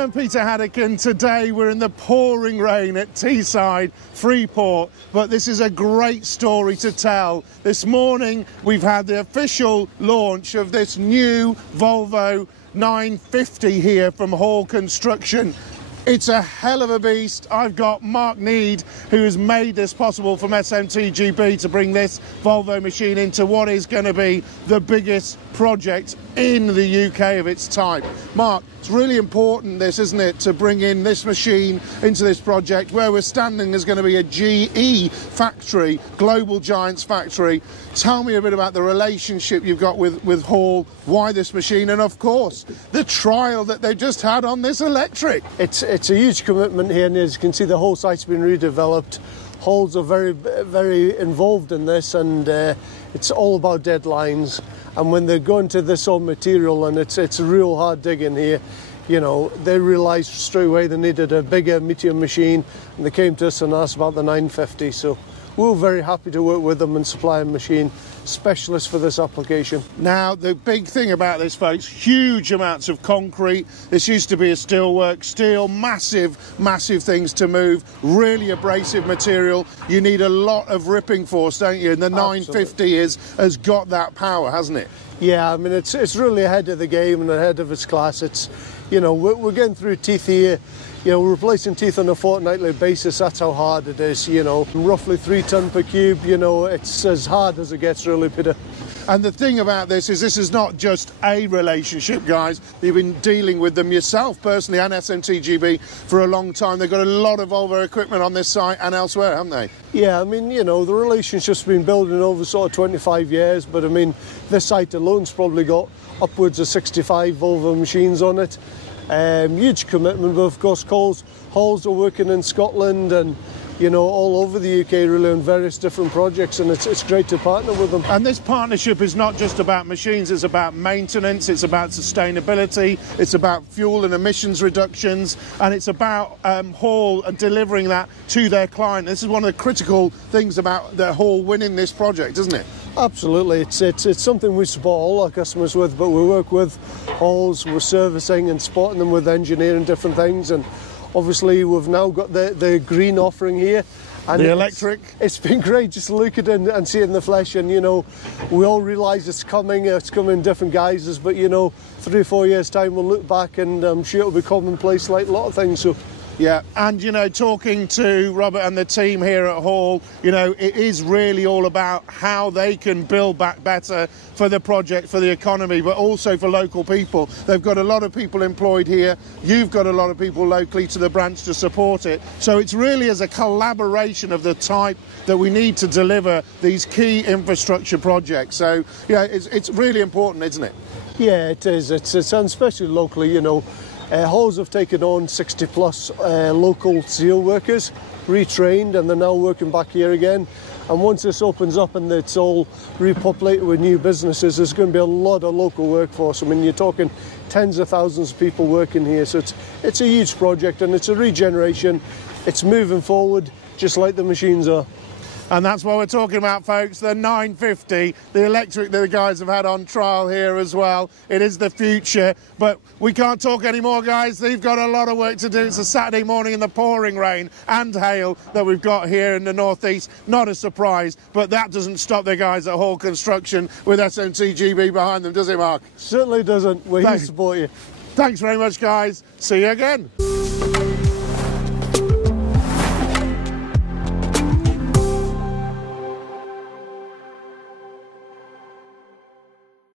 I'm Peter Haddock, and today we're in the pouring rain at Teesside Freeport, but this is a great story to tell. This morning we've had the official launch of this new Volvo 950 here from Hall Construction. It's a hell of a beast. I've got Mark Need, who has made this possible from SMTGB to bring this Volvo machine into what is going to be the biggest project in the UK of its type. Mark, it's really important this, isn't it, to bring in this machine into this project. Where we're standing is going to be a GE factory, Global Giants factory. Tell me a bit about the relationship you've got with Hall, why this machine, and of course the trial that they've just had on this electric. It's a huge commitment here, and as you can see, the whole site's been redeveloped. Halls are very involved in this, and it's all about deadlines. And when they're going to this old material, and it's real hard digging here, you know, they realised straight away they needed a bigger medium machine, and they came to us and asked about the 950. So we were very happy to work with them and supply a machine specialist for this application. Now, the big thing about this, folks, huge amounts of concrete. This used to be a steelwork, steel, massive things to move, really abrasive material. You need a lot of ripping force, don't you? And the 950 has got that power, hasn't it? Yeah, I mean, it's really ahead of the game and ahead of its class. It's, you know, we're getting through teeth here. You know, we're replacing teeth on a fortnightly basis. That's how hard it is, you know. Roughly 3 tonne per cube, you know, it's as hard as it gets, really, Peter. And the thing about this is not just a relationship, guys. You've been dealing with them yourself personally and SMTGB for a long time. They've got a lot of Volvo equipment on this site and elsewhere, haven't they? Yeah, I mean, you know, the relationship's been building over sort of 25 years, but I mean, this site alone's probably got upwards of 65 Volvo machines on it. Huge commitment, but of course Halls are working in Scotland and, you know, all over the UK really on various different projects, and it's great to partner with them. And this partnership is not just about machines, it's about maintenance, it's about sustainability, it's about fuel and emissions reductions, and it's about Hall delivering that to their client. This is one of the critical things about the Hall winning this project, isn't it? Absolutely, it's something we support all our customers with, but we work with Halls, we're servicing and supporting them with engineering different things, and obviously we've now got the green offering here. And the electric. It's been great just to look at it and see it in the flesh, and you know, we all realise it's coming in different guises, but you know, 3 or 4 years time we'll look back and I'm sure it'll be commonplace like a lot of things. So yeah, and you know, talking to Robert and the team here at Hall, you know, it is really all about how they can build back better for the project, for the economy, but also for local people. They've got a lot of people employed here. You've got a lot of people locally to the branch to support it. So it's really as a collaboration of the type that we need to deliver these key infrastructure projects. So, yeah, it's really important, isn't it? Yeah, it is. It's especially locally, you know. Halls have taken on 60 plus local steel workers, retrained, and they're now working back here again. And once this opens up and it's all repopulated with new businesses, there's going to be a lot of local workforce. I mean, you're talking tens of thousands of people working here. So it's a huge project, and it's a regeneration. It's moving forward just like the machines are. And that's what we're talking about, folks, the 950, the electric that the guys have had on trial here as well. It is the future, but we can't talk anymore, guys. They've got a lot of work to do. It's a Saturday morning in the pouring rain and hail that we've got here in the northeast. Not a surprise, but that doesn't stop the guys at Hall Construction with SMTGB behind them, does it, Mark? Certainly doesn't. We're here to support you. Thanks very much, guys. See you again.